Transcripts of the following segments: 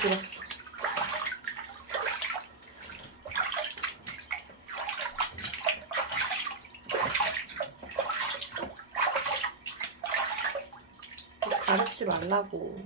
들었어. 가르치 말라고.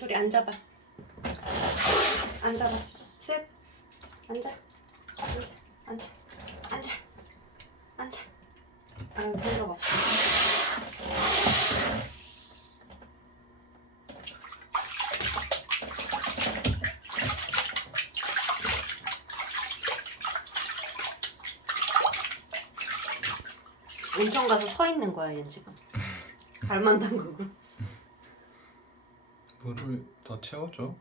저리 앉아봐. 앉아봐. 셋. 앉아. 앉아. 앉아. 앉아. 앉아. 아유, 생각 없어. 온천 가서 서 있는 거야, 얘 지금. 발만 담그고. 물을 더 채워줘.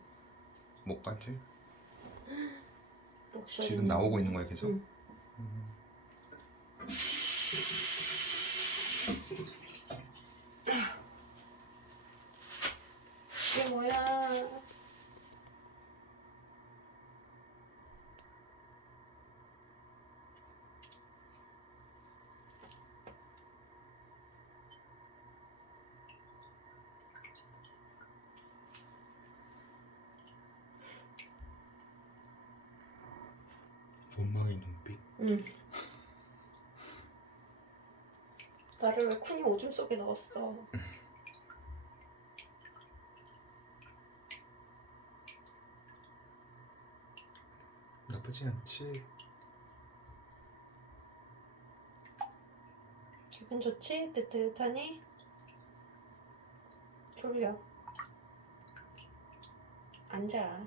목까지. 옥션이. 지금 나오고 있는 거야 계속? 응. 이게 뭐야? 원망의 눈빛. 응. 나를 왜 쿤이 오줌 속에 넣었어? 나쁘지 않지. 기분 좋지? 뜨뜻하니? 졸려. 앉아.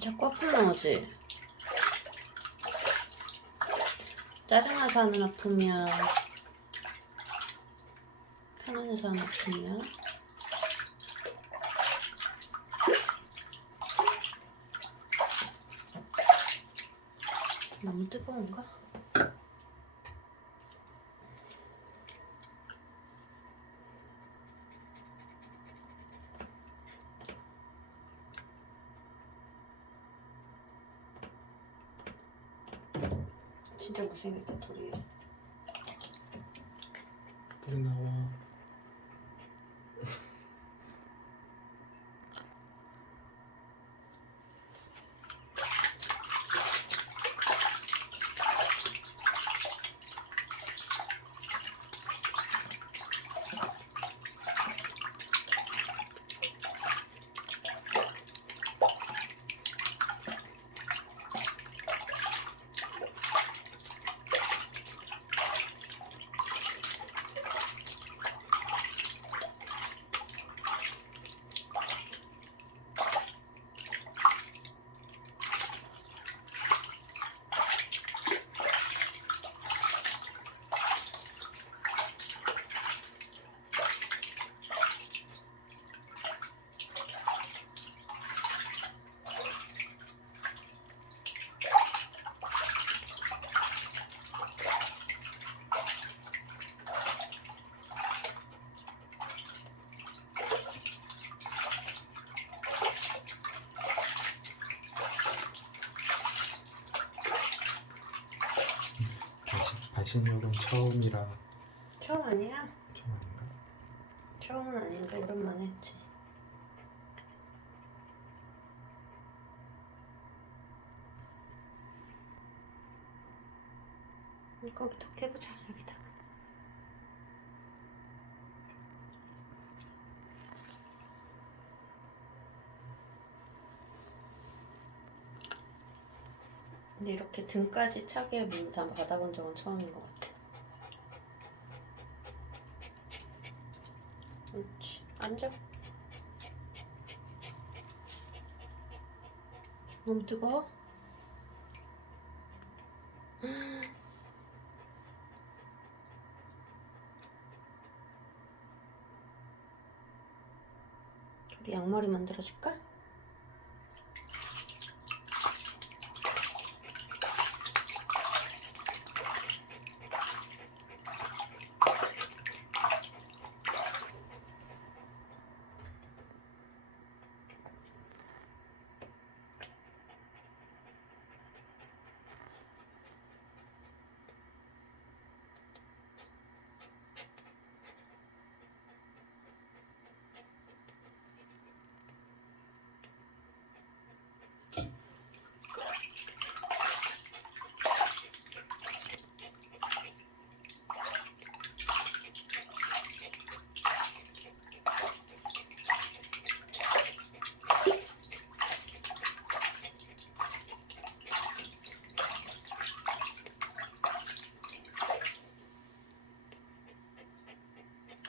자꾸 아픈 나오지? 짜증나서 하는 아프면 편안해서 하는 아프면 너무 뜨거운가? 진짜 못생겼다 둘이. 불이 나와. 반신욕은 처음이라. 처음 아니야? 처음 아닌가? 처음은 아닌데 오랜만에 했지. 거기 더 깨보자 여기다가. 근데 이렇게 등까지 차게 물 다 받아본 적은 처음인 것 같아. 그렇지. 앉아. 너무 뜨거워? 우리 양머리 만들어줄까?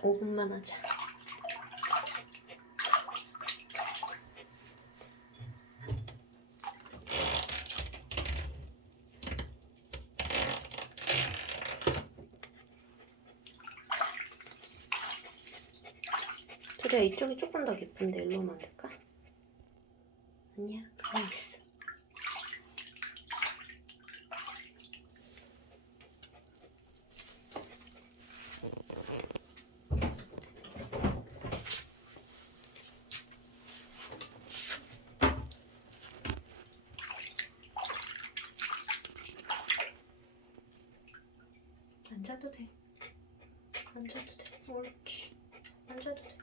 오 분만 하자. 그래 이쪽이 조금 더 깊은데 일로 만들까? 아니야 가만히 있어. 앉아도 돼. 앉아도 돼. 옳지. 앉아도 돼.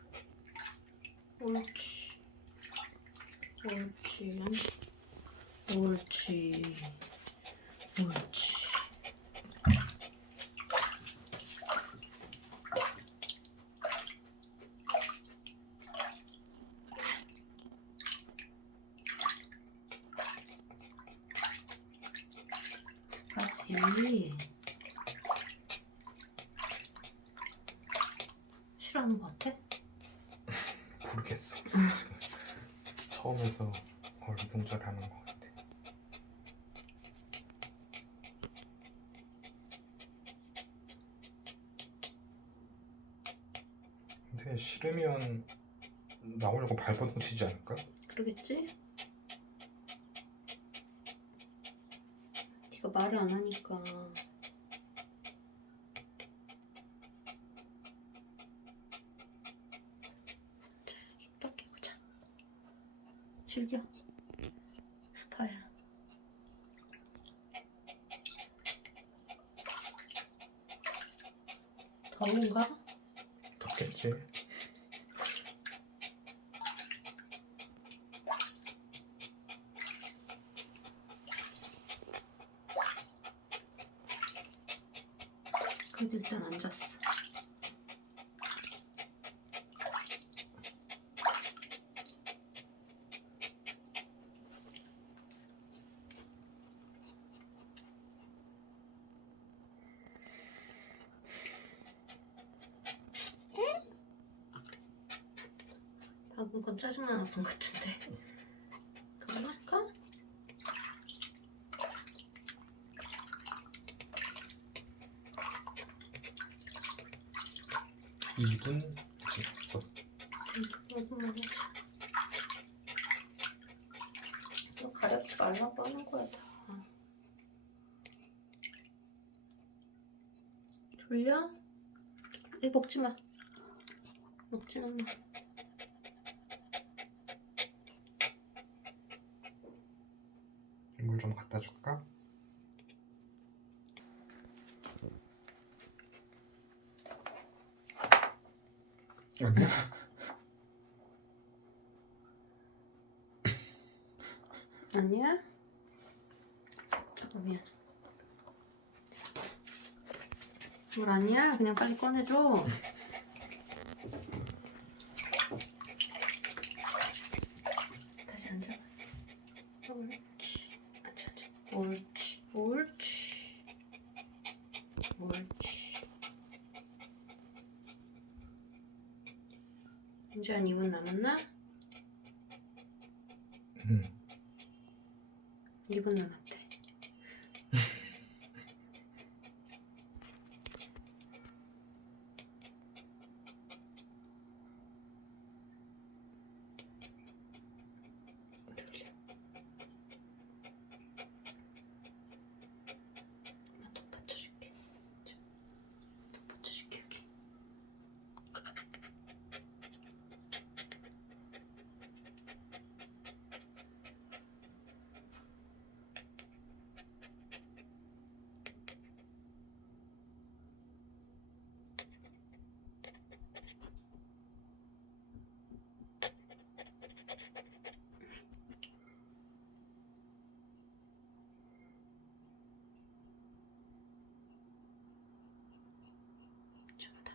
옳지. 옳지. 옳지. 옳지. 아지. 싫어하는 거 같아? 모르겠어. 지금 처음에서 어리둥절하는 것 같아. 근데 싫으면 나오려고 발버둥 치지 않을까? 그러겠지? 네가 말을 안 하니까. 자, 여기 딱 끼고 자. 즐겨. 스파야. 더운가? 덥겠지. 그래도 일단 앉았어. 방금 건 짜증만 아픈 것 같은데. 그만할까? 2분 지났어. 그만 하자. 너 가렵지 말라고 하는 거야 다. 졸려? 이거 먹지 마. 먹지 마. 물 좀 갖다 줄까? 아니야? 아니야? 미안. 뭘 아니야? 그냥 빨리 꺼내줘. 다시 앉아. 옳지. 앉아, 앉아. 옳지. 옳지. 옳지. 이제 한 2분 남았나? 2분 남았대. 엄마 턱 받쳐줄게. 자, 턱 받쳐줄게 여기. 좋다.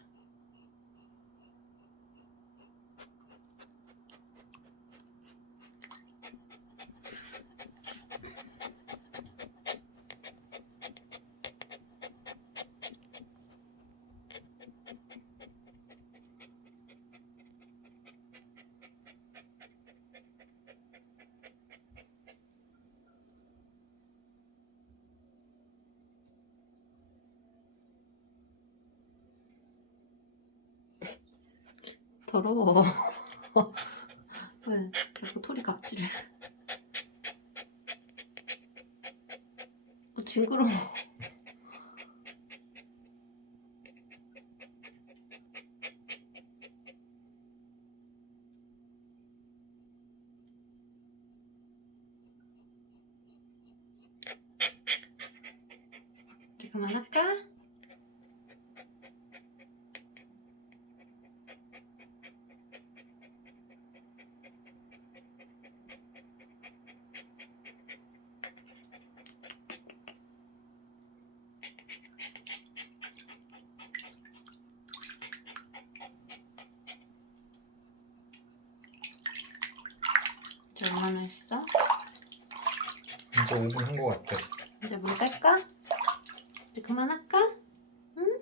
더러워. 왜 자꾸 털이 각질해? 징그러워. 이제 그만할까? 이제 얼마나 했어? 이제 5분 한 거 같아. 이제 물 뺄까? 이제 그만할까? 응?